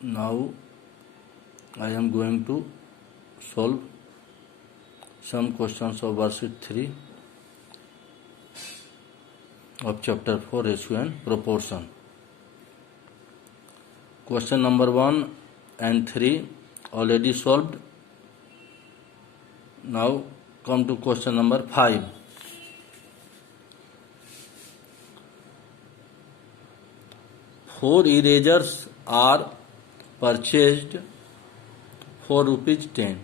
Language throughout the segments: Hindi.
Now I am going to solve some questions of worksheet 3 of chapter 4, ratio and proportion. Question number 1 and 3 already solved. Now come to question number 5. Four erasers are purchased for ₹10.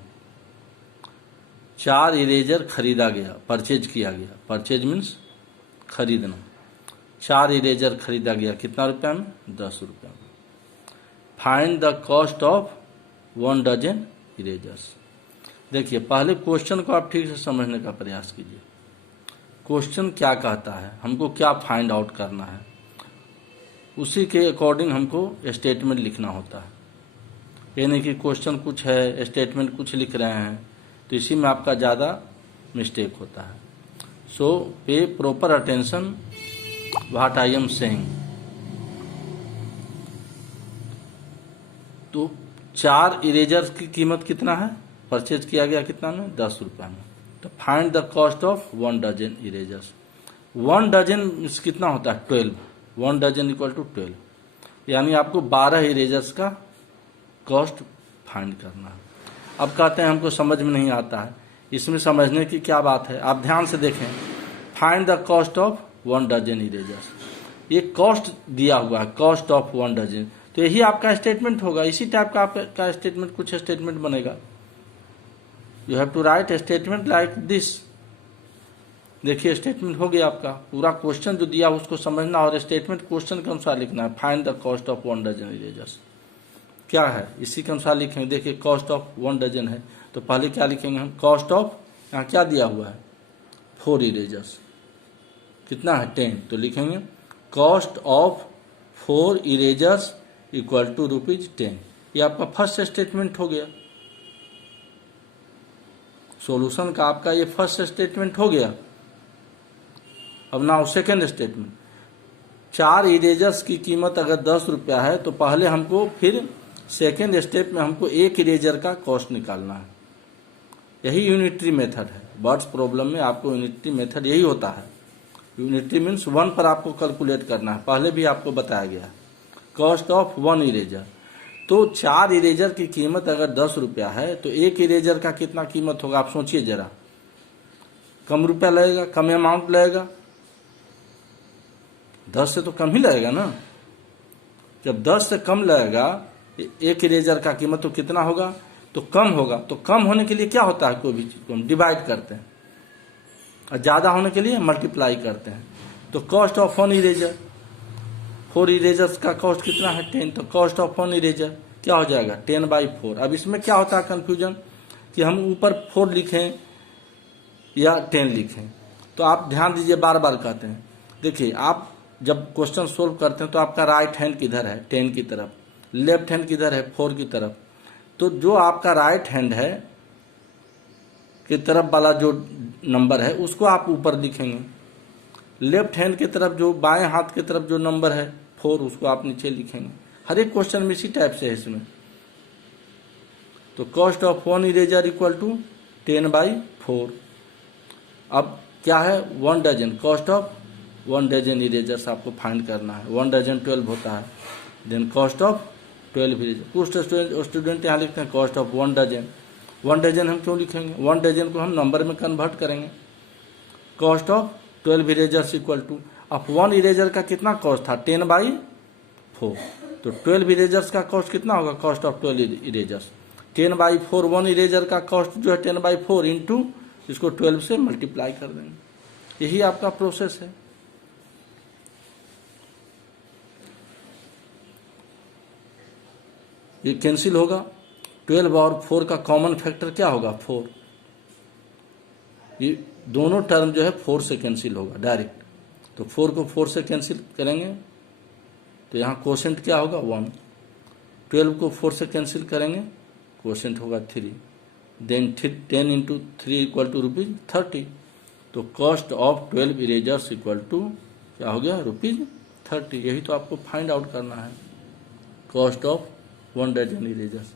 4 eraser खरीदा गया, परचेज किया गया. परचेज मीन्स खरीदना. 4 इरेजर खरीदा गया, कितना रुपया में? 10 रुपया में. Find the cost of 1 dozen erasers. देखिए, पहले क्वेश्चन को आप ठीक से समझने का प्रयास कीजिए. क्वेश्चन क्या कहता है, हमको क्या फाइंड आउट करना है, उसी के अकॉर्डिंग हमको स्टेटमेंट लिखना होता है. यानी कि क्वेश्चन कुछ है, स्टेटमेंट कुछ लिख रहे हैं, तो इसी में आपका ज़्यादा मिस्टेक होता है. सो पे proper attention what I am saying. तो 4 इरेजर्स की कीमत कितना है, परचेज किया गया कितना में? 10 रुपया में. तो find the cost of 1 dozen erasers. 1 dozen कितना होता है? 12. 1 डजन इक्वल टू 12. यानी आपको 12 इरेजर्स का कॉस्ट फाइंड करना है. अब कहते हैं हमको समझ में नहीं आता है. इसमें समझने की क्या बात है, आप ध्यान से देखें. Find the cost of 1 dozen erasers. ये कॉस्ट दिया हुआ है, कॉस्ट ऑफ 1 डजन. तो यही आपका स्टेटमेंट होगा. इसी टाइप का आपका स्टेटमेंट, कुछ स्टेटमेंट बनेगा. You have to write statement like this. देखिए, स्टेटमेंट हो गया आपका. पूरा क्वेश्चन जो दिया उसको समझना और स्टेटमेंट क्वेश्चन के अनुसार लिखना है. Find the cost of 1 dozen erasers क्या है, इसी के अनुसार लिखेंगे. देखिए, कॉस्ट ऑफ 1 डजन है, तो पहले क्या लिखेंगे हम? कॉस्ट ऑफ, यहाँ क्या दिया हुआ है? 4 इरेजर्स. कितना है? 10. तो लिखेंगे cost of 4 erasers equal to ₹10. ये आपका फर्स्ट स्टेटमेंट हो गया. सॉल्यूशन का आपका ये फर्स्ट स्टेटमेंट हो गया. अब नाउ सेकेंड स्टेटमेंट. 4 इरेजर्स की कीमत अगर 10 रुपया है, तो पहले हमको फिर सेकेंड स्टेप में हमको 1 इरेजर का कॉस्ट निकालना है. यही यूनिटरी मेथड है. बर्ड्स प्रॉब्लम में आपको यूनिटरी मेथड यही होता है. यूनिटरी मीन्स 1 पर आपको कैलकुलेट करना है. पहले भी आपको बताया गया. Cost of 1 eraser. तो 4 इरेजर की कीमत अगर 10 रुपया है, तो 1 इरेजर का कितना कीमत होगा, आप सोचिए जरा. कम रुपया लगेगा, कम अमाउंट लगेगा. 10 से तो कम ही लगेगा ना. जब 10 से कम लगेगा 1 इरेजर का कीमत, तो कितना होगा? तो कम होगा. तो कम होने के लिए क्या होता है, कोई भी चीज को हम डिवाइड करते हैं, और ज्यादा होने के लिए मल्टीप्लाई करते हैं. तो कॉस्ट ऑफ 1 इरेजर, 4 इरेजर्स का कॉस्ट कितना है? 10. तो कॉस्ट ऑफ 1 इरेजर क्या हो जाएगा? 10/4. अब इसमें क्या होता है कंफ्यूजन, कि हम ऊपर 4 लिखें या 10 लिखें. तो आप ध्यान दीजिए, बार बार कहते हैं. देखिए, आप जब क्वेश्चन सोल्व करते हैं तो आपका राइट हैंड किधर है? 10 की तरफ. लेफ्ट हैंड किधर है? 4 की तरफ. तो जो आपका राइट हैंड है की तरफ वाला जो नंबर है, उसको आप ऊपर लिखेंगे. लेफ्ट हैंड की तरफ जो बाएं हाथ की तरफ जो नंबर है 4, उसको आप नीचे लिखेंगे. हर एक क्वेश्चन में इसी टाइप से है इसमें. तो cost of 1 eraser equal to 10/4. अब क्या है? 1 dozen. Cost of 1 dozen erasers आपको फाइंड करना है. 1 डजन 12 होता है. Then cost of 12 eraser. कुछ स्टूडेंट यहाँ लिखते हैं कॉस्ट ऑफ 1 डजन. 1 डजन हम क्यों लिखेंगे? 1 डजन को हम नंबर में कन्वर्ट करेंगे. Cost of 12 erasers equal to, अब 1 इरेजर का कितना कॉस्ट था? 10/4. तो 12 इरेजर्स का कॉस्ट कितना होगा? Cost of 12 erasers 10/4. 1 इरेजर का कॉस्ट जो है 10/4 इंटू इसको 12 से मल्टीप्लाई कर देंगे. यही आपका प्रोसेस है. ये कैंसिल होगा. 12 और 4 का कॉमन फैक्टर क्या होगा? 4. ये दोनों टर्म जो है 4 से कैंसिल होगा डायरेक्ट. तो 4 को 4 से कैंसिल करेंगे तो यहाँ कोशेंट क्या होगा? 1. 12 को 4 से कैंसिल करेंगे, कोशेंट होगा 3. Then 10 into 3 equal to ₹30. तो cost of 12 erasers equal to क्या हो गया? ₹30. यही तो आपको फाइंड आउट करना है. Cost of 1 dozen erasers.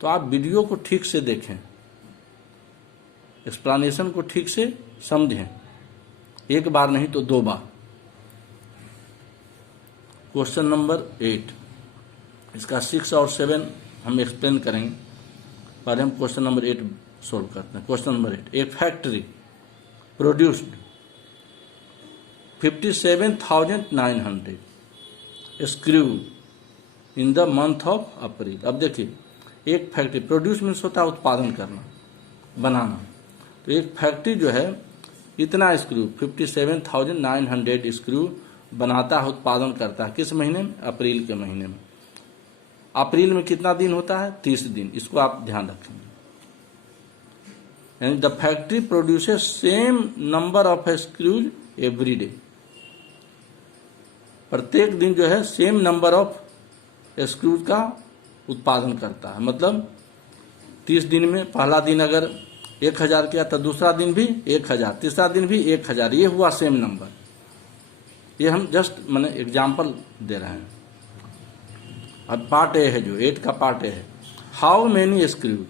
तो आप वीडियो को ठीक से देखें, एक्सप्लेनेशन को ठीक से समझें, एक बार नहीं तो 2 बार। क्वेश्चन नंबर 8, इसका 6 और 7 हम एक्सप्लेन करेंगे। पहले हम क्वेश्चन नंबर 8 सोल्व करते हैं। क्वेश्चन नंबर 8, एक factory produced 57,900 screw in the month of April. अब देखिए, एक फैक्ट्री, प्रोड्यूस मीन्स होता है उत्पादन करना, बनाना। तो एक फैक्ट्री जो है इतना स्क्रू 57,900 स्क्रू बनाता है, उत्पादन करता है। किस महीने में? अप्रैल के महीने में। अप्रैल में कितना दिन होता है? 30 दिन। इसको आप ध्यान रखेंगे। यानी the factory produces same number of screws every day. प्रत्येक दिन जो है सेम नंबर ऑफ स्क्रूज का उत्पादन करता है। मतलब 30 दिन में पहला दिन अगर 1000 किया तो दूसरा दिन भी 1000, तीसरा दिन भी 1000, ये हुआ सेम नंबर। ये हम जस्ट मैंने एग्जाम्पल दे रहे हैं। अब पार्ट ए है, जो 8 का पार्ट ए है, how many screw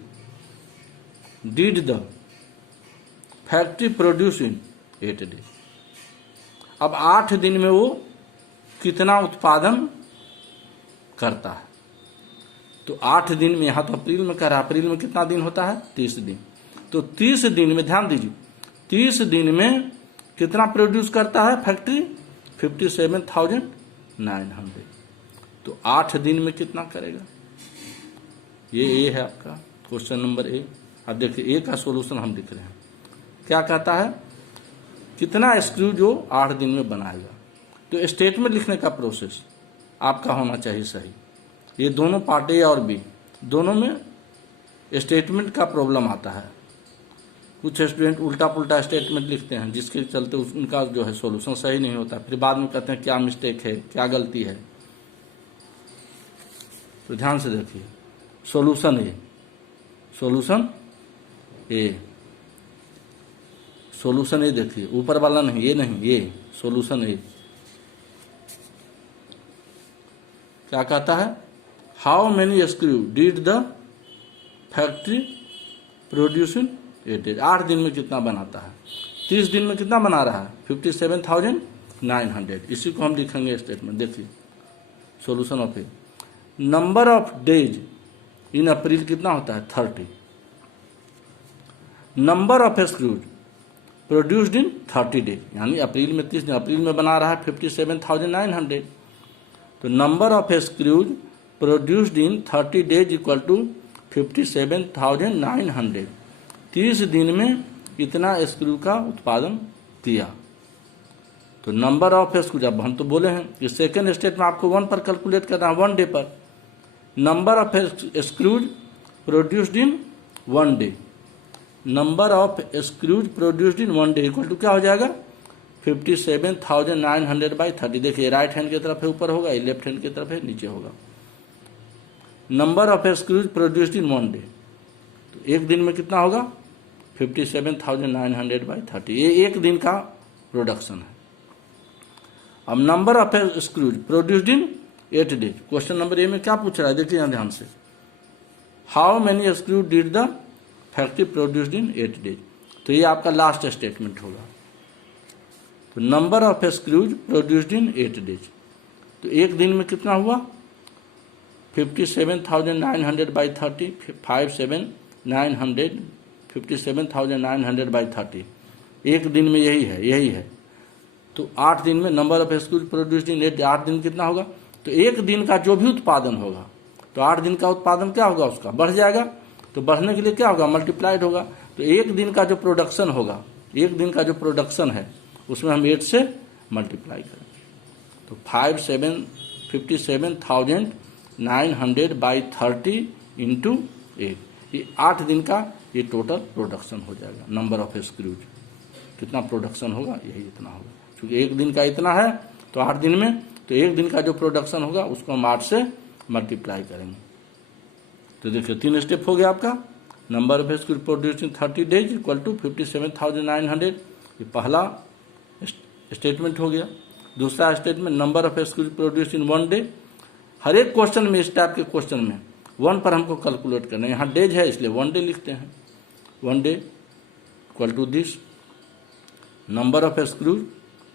did the factory produce in 8 days. अब 8 दिन में वो कितना उत्पादन करता है? तो 8 दिन में, यहां तो अप्रैल में कह रहा है, अप्रैल में कितना दिन होता है? 30 दिन। तो 30 दिन में, ध्यान दीजिए, 30 दिन में कितना प्रोड्यूस करता है फैक्ट्री? 57,900। तो 8 दिन में कितना करेगा? ये ए है आपका क्वेश्चन नंबर ए। अब देखिए, ए का सॉल्यूशन हम लिख रहे हैं। क्या कहता है? कितना स्क्रू जो 8 दिन में बनाएगा। तो स्टेटमेंट लिखने का प्रोसेस आपका होना चाहिए सही। ये दोनों पार्ट ए और बी, दोनों में स्टेटमेंट का प्रॉब्लम आता है। कुछ स्टूडेंट उल्टा पुल्टा स्टेटमेंट लिखते हैं, जिसके चलते उनका जो है सॉल्यूशन सही नहीं होता। फिर बाद में कहते हैं क्या मिस्टेक है, क्या गलती है। तो ध्यान से देखिए, सॉल्यूशन ए, सॉल्यूशन ए, सॉल्यूशन ए देखिए, ऊपर वाला नहीं, ये नहीं, ये सॉल्यूशन ए। क्या कहता है? How many screw did the factory produce in 8 days. 8 दिन में कितना बनाता है? 30 दिन में कितना बना रहा है? 57,900। इसी को हम लिखेंगे स्टेटमेंट। देखिए, solution of a, number of days in April कितना होता है? 30। Number of screws produced in 30 days, यानी अप्रैल में 30 दिन, अप्रैल में बना रहा है 57,900। तो number of screws produced in 30 days equal to 57,900। 30 दिन में इतना स्क्रू का उत्पादन किया। तो नंबर ऑफ स्क्रूज, अब हम तो बोले हैं कि सेकेंड स्टेट में आपको 1 पर कैलकुलेट करना है, 1 डे पर। Number of screws produced in 1 day, number of screws produced in 1 day equal to क्या हो जाएगा? 57,900 बाई 30। देखिए, राइट हैंड की तरफ है ऊपर होगा, लेफ्ट हैंड की तरफ है नीचे होगा। Number of screws produced in 1 day, तो एक दिन में कितना होगा? 57,900 बाई 30। ये एक दिन का प्रोडक्शन है। अब number of screws produced in 8 days. Question number A में क्या पूछ रहा है? देखिए यहां ध्यान से, how many screw did the factory produced in 8 days. तो ये आपका लास्ट स्टेटमेंट होगा। तो number of screws produced in 8 days, तो एक दिन में कितना हुआ? 57,900 बाई 30, 57,900 बाई 30। एक दिन में यही है। तो 8 दिन में number of screws produced in 8, 8 दिन कितना होगा? तो एक दिन का जो भी उत्पादन होगा, तो 8 दिन का उत्पादन क्या होगा? उसका बढ़ जाएगा। तो बढ़ने के लिए क्या होगा? मल्टीप्लाइड होगा। तो एक दिन का जो प्रोडक्शन होगा, एक दिन का जो प्रोडक्शन है, उसमें हम 8 से मल्टीप्लाई करेंगे। तो 57,900 बाई 30 इंटू 8, ये 8 दिन का ये टोटल प्रोडक्शन हो जाएगा। नंबर ऑफ स्क्रूज कितना प्रोडक्शन होगा? यही इतना होगा। क्योंकि एक दिन का इतना है, तो 8 दिन में, तो एक दिन का जो प्रोडक्शन होगा उसको हम 8 से मल्टीप्लाई करेंगे। तो देखिए 3 स्टेप हो गया आपका। Number of screw produce in 30 days equal to 57,900, ये पहला स्टेटमेंट हो गया। दूसरा statement, number of screw produce in 1 day. हर एक क्वेश्चन में, इस टाइप के क्वेश्चन में 1 पर हमको कैलकुलेट करना है। यहाँ डेज है इसलिए 1 डे लिखते हैं। 1 day equal to this number of screws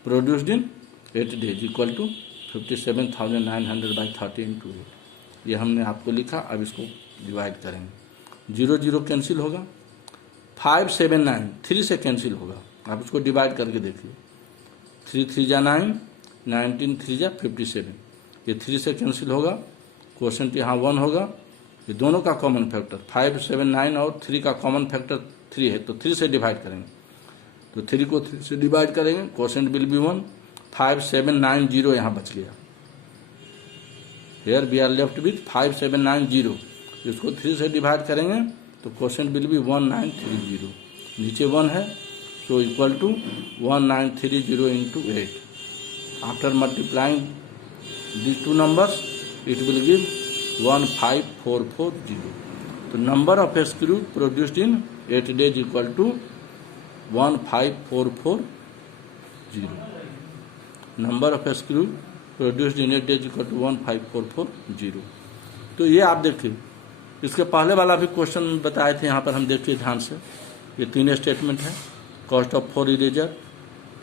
produced in 8 days equal to 57,900 by 30 into 8। ये हमने आपको लिखा। अब इसको डिवाइड करेंगे। 0 0 कैंसिल होगा, 5 7 9 3 से कैंसिल होगा। आप इसको डिवाइड करके देखिए। 3 3 जा 9, 19 3 जा 57। ये 3 से कैंसिल होगा, क्वोशेंट यहाँ 1 होगा। ये दोनों का कॉमन फैक्टर 5 7 9 और 3 का कॉमन फैक्टर 3 है, तो 3 से डिवाइड करेंगे। तो 3 को 3 से डिवाइड करेंगे, क्वोशेंट विल बी 1। 5 7 9 0 यहाँ बच गया। Here we are left with 5 7 9 0। इसको 3 से डिवाइड करेंगे तो क्वोशेंट विल बी 1930। नीचे 1 है, so equal to 1930 into 8। After multiplying these two numbers it will give 15440. तो number of screws produced in 8 days equal to 15440. number of screws produced in 8 days equal to 15440. तो ये आप देखिए, इसके पहले वाला भी क्वेश्चन बताए थे, यहाँ पर हम देखिए ध्यान से। ये 3 स्टेटमेंट है, कॉस्ट ऑफ 4 इरेजर,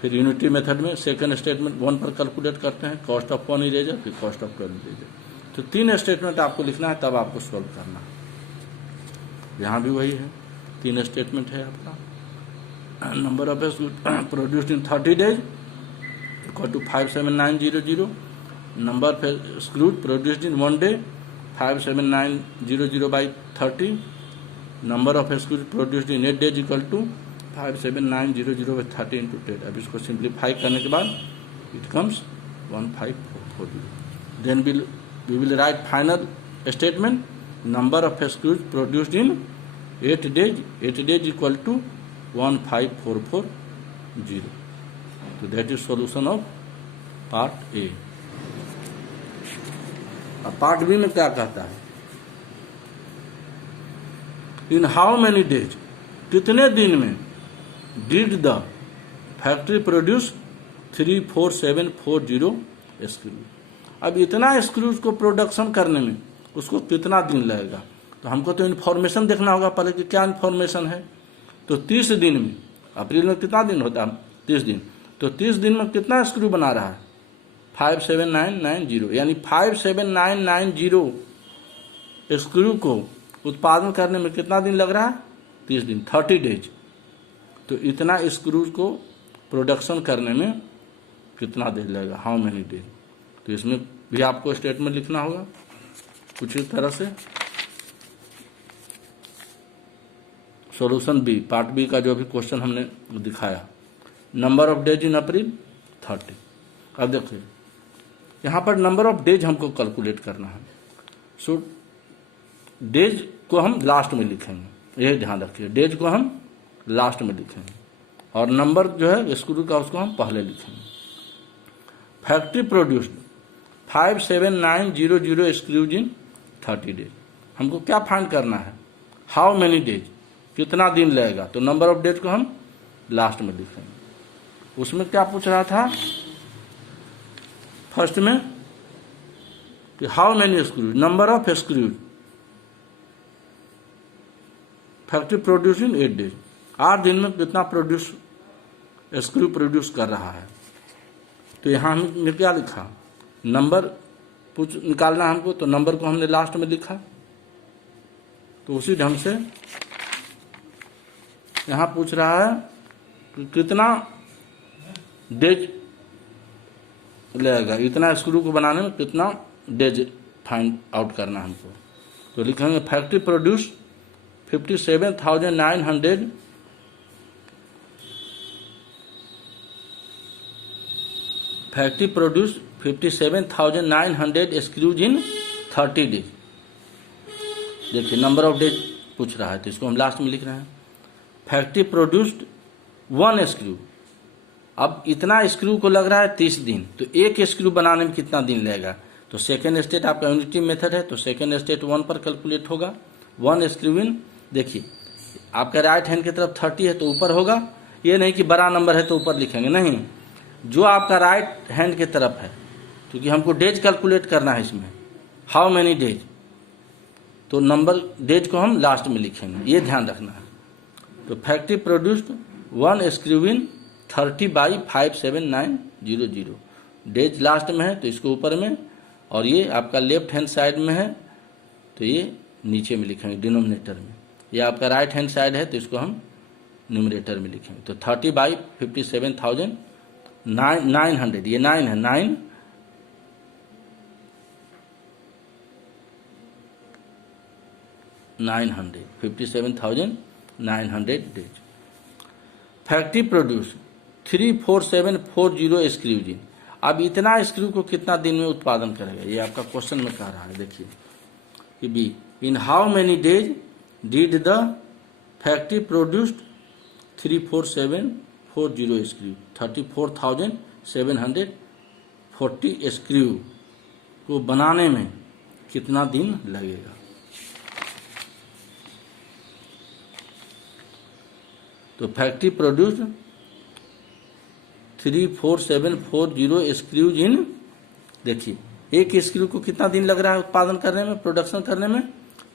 फिर यूनिटी मेथड में सेकंड स्टेटमेंट 1 पर कैलकुलेट करते हैं, कॉस्ट ऑफ 1 इरेजर, फिर कॉस्ट ऑफ 12 इरेजर। तो 3 स्टेटमेंट आपको लिखना है, तब आपको सॉल्व करना है। यहाँ भी वही है, 3 स्टेटमेंट है आपका। Number of produced in 30 days equal to 57900। Number of screws produced in 1 day 57900 by 30। Number of screws produced in 8 days equal to 57900 by 30 into 10। अब इसको सिंप्लीफाई करने के बाद it comes 15440। Then we will write final statement. Number of screws produced in 8 days equal to 15440। तो that is solution of part A. अब पार्ट बी में क्या कहता है? इन हाउ मेनी डेज, कितने दिन में did the factory produce 34740 screw. अब इतना स्क्रूज को प्रोडक्शन करने में उसको कितना दिन लगेगा? तो हमको तो इन्फॉर्मेशन देखना होगा पहले कि क्या इन्फॉर्मेशन है। तो 30 दिन में, अप्रैल में कितना दिन होता है? 30 दिन। तो 30 दिन में कितना स्क्रू बना रहा है? 57990, यानी 57990 स्क्रू को उत्पादन करने में कितना दिन लग रहा है? 30 दिन, 30 डेज। तो इतना स्क्रूज को प्रोडक्शन करने में कितना देर लगेगा? How many days. तो इसमें भी आपको स्टेटमेंट लिखना होगा कुछ इस तरह से। सॉल्यूशन बी, पार्ट बी का जो भी क्वेश्चन हमने दिखाया। नंबर ऑफ डेज इन अप्रैल 30। अब देखिए यहाँ पर नंबर ऑफ डेज हमको कैलकुलेट करना है। सो डेज को हम लास्ट में लिखेंगे, यह ध्यान रखिए। डेज को हम लास्ट में लिखेंगे और नंबर जो है स्क्रू का उसको हम पहले लिखेंगे। Factory produced 57900 screws in 30 days. हमको क्या फाइंड करना है? हाउ मेनी डेज, कितना दिन लगेगा। तो नंबर ऑफ डेज को हम लास्ट में लिखेंगे। उसमें क्या पूछ रहा था फर्स्ट में कि how many screws, number of screws factory produce in 8 days. 8 दिन में कितना स्क्रू प्रोड्यूस कर रहा है। तो यहाँ हमने क्या लिखा? नंबर निकालना हमको, तो नंबर को हमने लास्ट में लिखा। तो उसी ढंग से यहाँ पूछ रहा है कि कितना डेज लगेगा, इतना स्क्रू को बनाने में कितना डेज फाइंड आउट करना हमको। तो लिखेंगे factory produce 57,900 factory produce 57,900 screws in 30 days. देखिए नंबर ऑफ डेज पूछ रहा है, तो इसको हम लास्ट में लिख रहे हैं। Factory produced 1 screw. अब इतना स्क्रू को लग रहा है 30 दिन, तो एक स्क्रू बनाने में कितना दिन लगेगा? तो सेकेंड स्टेट आपका यूनिटी मेथड है, तो सेकेंड स्टेट 1 पर कैलकुलेट होगा। 1 स्क्रू इन, देखिए आपका राइट हैंड की तरफ 30 है तो ऊपर होगा। ये नहीं कि बड़ा नंबर है तो ऊपर लिखेंगे, नहीं, जो आपका राइट हैंड की तरफ है, क्योंकि हमको डेज कैलकुलेट करना है इसमें। हाउ मेनी डेज, तो नंबर डेज को हम लास्ट में लिखेंगे, ये ध्यान रखना है। तो फैक्ट्री प्रोड्यूस्ड 1 स्क्रू इन 30/57900, डेज लास्ट में है तो इसको ऊपर में, और ये आपका लेफ्ट हैंड साइड में है तो ये नीचे में लिखेंगे डिनोमिनेटर में। ये आपका राइट हैंड साइड है तो इसको हम न्यूमरेटर में लिखेंगे। तो 30/57,900, ये 9 है, 900 57,900 डेज। फैक्ट्री प्रोड्यूस 34740 स्क्रूज इन। अब इतना स्क्रू को कितना दिन में उत्पादन करेगा, ये आपका क्वेश्चन में कह रहा है। देखिए कि be in how many days did the factory produced 34740 screw, 34,740 screw को बनाने में कितना दिन लगेगा। तो फैक्ट्री प्रोड्यूस्ड 34740 स्क्रूज इन, देखिए एक स्क्रू को कितना दिन लग रहा है उत्पादन करने में, प्रोडक्शन करने में,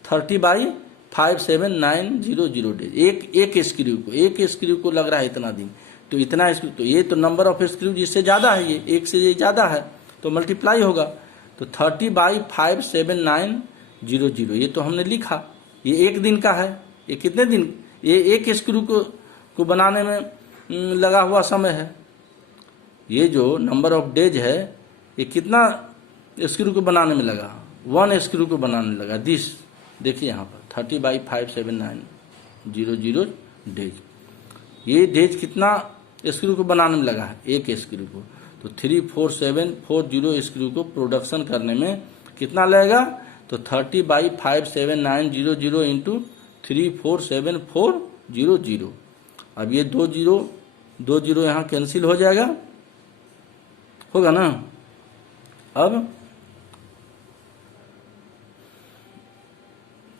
30/57,900 डेज। एक स्क्रू को लग रहा है इतना दिन, तो इतना स्क्रू, तो ये तो नंबर ऑफ स्क्रू जिससे ज्यादा है, ये एक से ये ज्यादा है तो मल्टीप्लाई होगा। तो 30/57,900 ये तो हमने लिखा, ये एक दिन का है। ये कितने दिन, ये एक स्क्रू को बनाने में लगा हुआ समय है। ये जो नंबर ऑफ डेज है ये कितना स्क्रू को बनाने में लगा, 1 स्क्रू को बनाने में लगा दिस। देखिए यहाँ पर 30/57,900 डेज। ये डेज कितना स्क्रू को बनाने में लगा है, एक स्क्रू को। तो 34740 स्क्रू को प्रोडक्शन करने में कितना लगेगा, तो 30/57,900 इंटू 34740। अब ये 2 जीरो यहाँ कैंसिल हो जाएगा, होगा ना। अब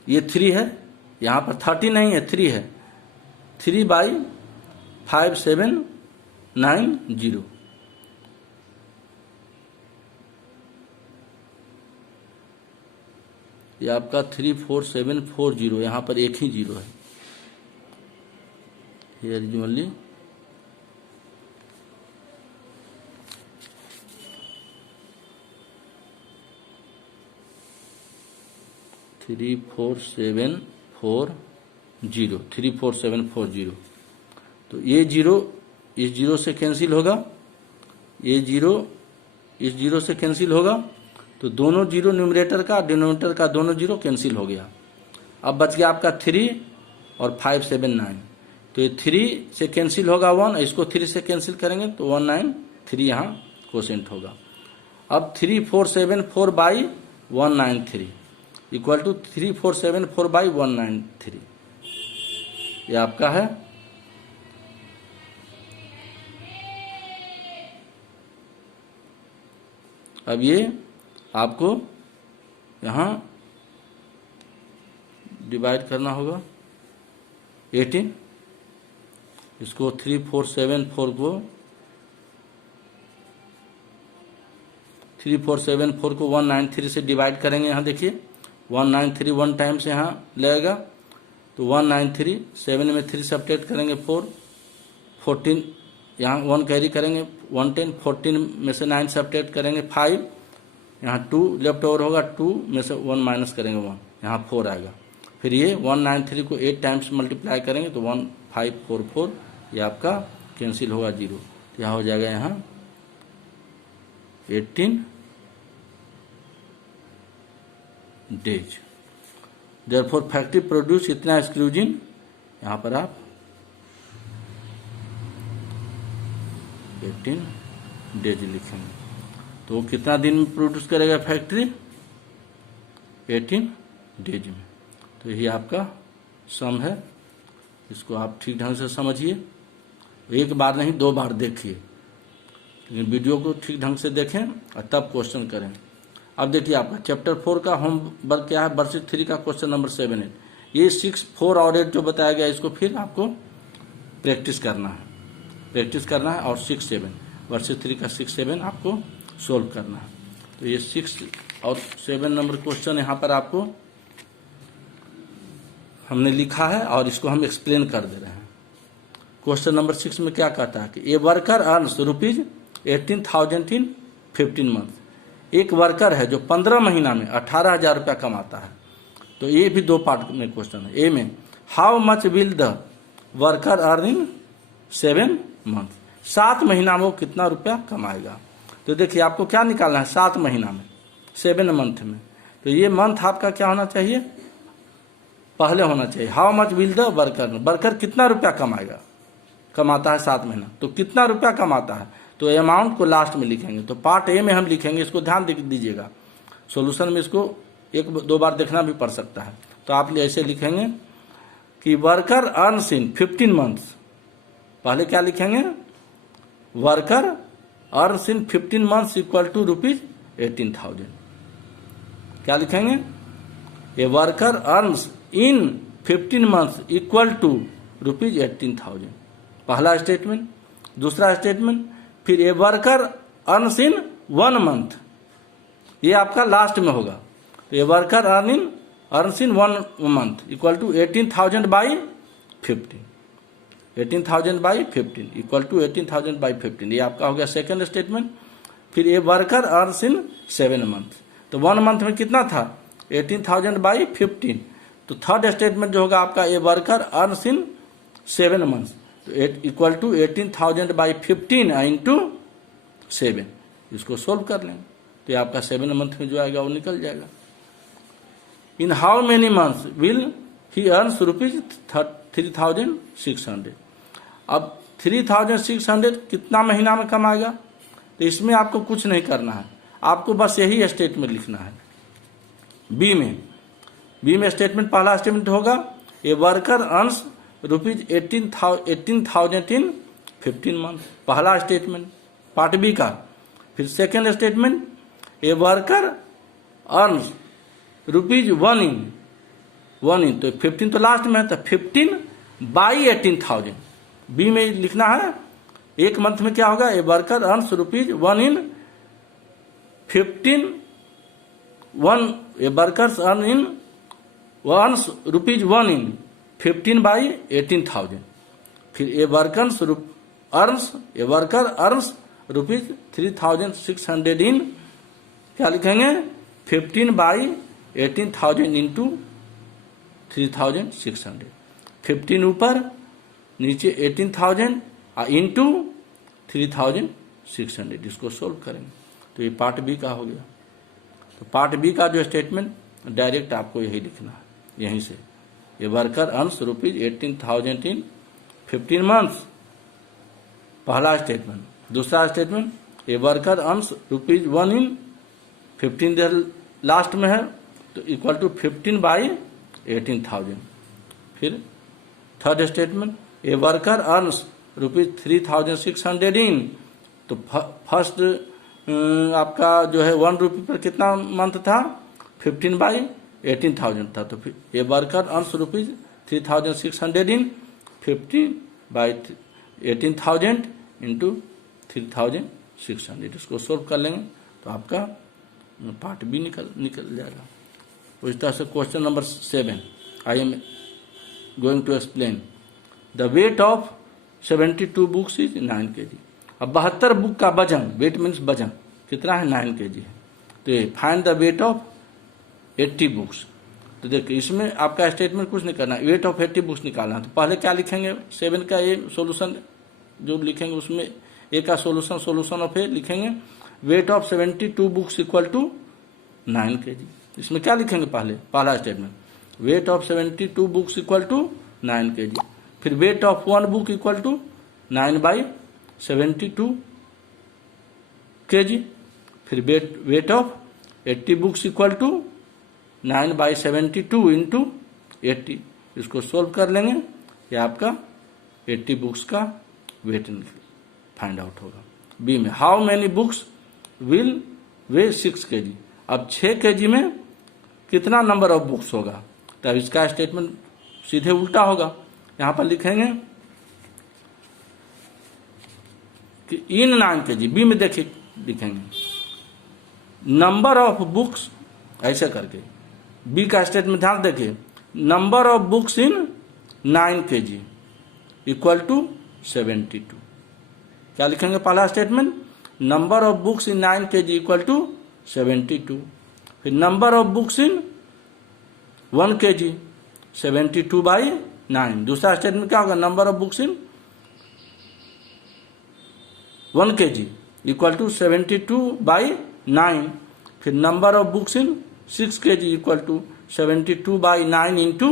ये 3 है, यहाँ पर 30 नहीं है, 3 है, 3/5790। ये आपका 34740, यहाँ पर एक ही जीरो है। Here is only 34740। तो ये जीरो इस जीरो से कैंसिल होगा, ये जीरो इस जीरो से कैंसिल होगा, तो दोनों जीरो न्यूमरेटर का डिनोमिनेटर का दोनों जीरो कैंसिल हो गया। अब बच गया आपका 3 और 579। तो ये 3 से कैंसिल होगा 1, इसको 3 से कैंसिल करेंगे तो 193 यहाँ क्वोशेंट होगा। अब 3474/193 इक्वल टू 3474/193, ये आपका है। अब ये आपको यहाँ डिवाइड करना होगा 18, इसको 3474 को 193 से डिवाइड करेंगे। यहाँ देखिए 193 1 टाइम से यहाँ लगेगा, तो 193 7 में 3 सब्ट्रैक्ट करेंगे 4, 14 यहाँ 1 कैरी करेंगे 110, 14 में से 9 सब्ट्रैक्ट करेंगे 5, यहाँ 2 लेफ्ट ओवर होगा, 2 में से 1 माइनस करेंगे 1, यहाँ 4 आएगा। फिर ये 193 को 8 टाइम्स मल्टीप्लाई करेंगे तो 1544, ये आपका कैंसिल होगा 0, तो यहाँ हो जाएगा यहाँ 18 डेज। देयरफॉर फैक्ट्री प्रोड्यूस इतना स्क्रूजिन, यहाँ पर आप 18 डेज लिखेंगे। तो वो कितना दिन में प्रोड्यूस करेगा फैक्ट्री, 18 डेज में। तो यही आपका सम है, इसको आप ठीक ढंग से समझिए, एक बार नहीं 2 बार देखिए, लेकिन वीडियो को ठीक ढंग से देखें और तब क्वेश्चन करें। अब देखिए आपका चैप्टर 4 का होमवर्क क्या है, वर्कशीट 3 का क्वेश्चन नंबर 7 है। ये 6, 4 और 8 जो बताया गया इसको फिर आपको प्रैक्टिस करना है और 6, 7 वर्कशीट 3 का 6, 7 आपको सोल्व करना है। तो ये 6 और 7 नंबर क्वेश्चन यहाँ पर आपको हमने लिखा है और इसको हम एक्सप्लेन कर दे रहे हैं। क्वेश्चन नंबर 6 में क्या कहता है कि ए वर्कर अर्न्स ₹18,000 इन 15 मंथ। एक वर्कर है जो 15 महीना में 18,000 रुपया कमाता है। तो ये भी दो पार्ट में क्वेश्चन है। ए में how much will the worker earn in 7 month, 7 महीना में वो कितना रुपया कमाएगा। तो देखिए आपको क्या निकालना है 7 महीना में, 7 मंथ में। तो ये मंथ आपका क्या होना चाहिए, पहले होना चाहिए। How much will the worker, worker कितना रुपया कमाता है 7 महीना, तो कितना रुपया कमाता है, तो अमाउंट को लास्ट में लिखेंगे। तो पार्ट ए में हम लिखेंगे, इसको ध्यान दीजिएगा, सॉल्यूशन में इसको 1-2 बार देखना भी पड़ सकता है। तो आप ऐसे लिखेंगे कि वर्कर अर्न्स इन 15 मंथ्स, पहले क्या लिखेंगे, worker earns in 15 months equal to ₹18,000। क्या लिखेंगे, a worker earns in 15 months equal to ₹18,000, पहला स्टेटमेंट। दूसरा स्टेटमेंट, फिर a worker earns in 1 month, ये आपका लास्ट में होगा। तो a worker earns in 1 month equal to 18,000 by 15, 18,000 by 15 equal to 18,000 by 15, ये आपका हो गया सेकेंड स्टेटमेंट। फिर a worker earns in 7 month, तो 1 मंथ में कितना था 18,000 बाई 15। तो थर्ड स्टेटमेंट जो होगा आपका ए वर्कर अर्न्स इन 7 मंथ, तो इक्वल टू 18,000 बाई 15 इंटू 7, इसको सोल्व कर लेंगे। तो ये आपका 7 मंथ में जो आएगा वो निकल जाएगा। In how many months will he earns ₹3,600। अब 3,600 कितना महीना में कमाएगा, तो इसमें आपको कुछ नहीं करना है, आपको बस यही स्टेटमेंट लिखना है। बी में स्टेटमेंट, पहला स्टेटमेंट होगा ए वर्कर अर्न्स ₹18,000 इन 15 मंथ, पहला स्टेटमेंट पार्ट बी का। फिर सेकेंड स्टेटमेंट, ए वर्कर अर्न्स ₹1 इन, तो 15 तो लास्ट में है, तो 15 बाई 18,000 बी में लिखना है। एक मंथ में क्या होगा, ए worker earns ₹1 in 15, A workers earns ₹1 in 15 by 18,000। फिर ए वर्कर अर्न्स ₹3,600 इन, क्या लिखेंगे 15 बाई 18,000 इंटू 3,600, 15 ऊपर नीचे 18,000 इंटू 3,600, इसको सोल्व करेंगे। तो ये पार्ट बी का हो गया। तो पार्ट बी का जो स्टेटमेंट डायरेक्ट आपको यही लिखना है, यहीं से ए वर्कर अर्न्स ₹18,000 इन 15 मंथ्स, पहला स्टेटमेंट। दूसरा स्टेटमेंट, ए वर्कर अर्न्स ₹1 इन 15 देर लास्ट में है, तो इक्वल टू 15 बाई 18,000। फिर थर्ड स्टेटमेंट, ए वर्कर अर्न्स ₹3,600 इन, तो फर्स्ट आपका जो है ₹1 पर कितना मंथ था 15 बाई 18,000 था। तो फिर a worker earns ₹3,600 in 15 by 18,000 into 3,600, इसको सोल्व कर लेंगे तो आपका पार्ट बी निकल जाएगा। तो इस तरह से question number 7 I am going to explain the weight of 72 books is 9 kg। अब 72 बुक का वजन, वेट मीन्स वजन कितना है 9 kg है। तो ये find the weight of 80 books. तो देखिए इसमें आपका स्टेटमेंट कुछ नहीं करना, वेट ऑफ 80 बुक्स निकालना है। तो पहले क्या लिखेंगे, 7 का ये सोल्यूशन जो लिखेंगे उसमें ए का सोल्यूशन ऑफ ए लिखेंगे, weight of 72 books equal to 9 kg। इसमें क्या लिखेंगे, पहला statement weight of 72 books equal to 9 kg। फिर weight of 1 book equal to 9 by 72 kg। फिर weight of 80 books equal to 9 by 72 into 80, इसको सोल्व कर लेंगे, ये आपका 80 बुक्स का वेट फाइंड आउट होगा। बी में how many books will way 6 kg। अब 6 kg में कितना नंबर ऑफ बुक्स होगा, तब इसका स्टेटमेंट सीधे उल्टा होगा। यहां पर लिखेंगे कि इन 9 kg, बी में देखिए लिखेंगे नंबर ऑफ बुक्स, ऐसे करके बी का स्टेटमेंट ध्यान देखिए, number of books in 9 kg equal to 72। क्या लिखेंगे पहला statement, number of books in 9 kg equal to 72। फिर number of books in 1 kg 72/9। दूसरा स्टेटमेंट क्या होगा, number of books in 1 kg equal to 72/9। फिर number of books in 6 kg equal to 72/9 into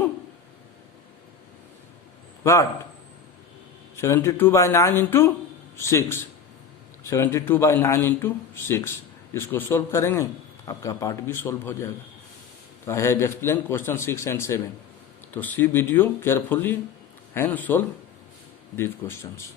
what, 72/9 into 6, 72/9 into 6। इसको सोल्व करेंगे, आपका पार्ट भी सोल्व हो जाएगा। तो I have explain question 6 and 7। तो see video carefully and solve these questions.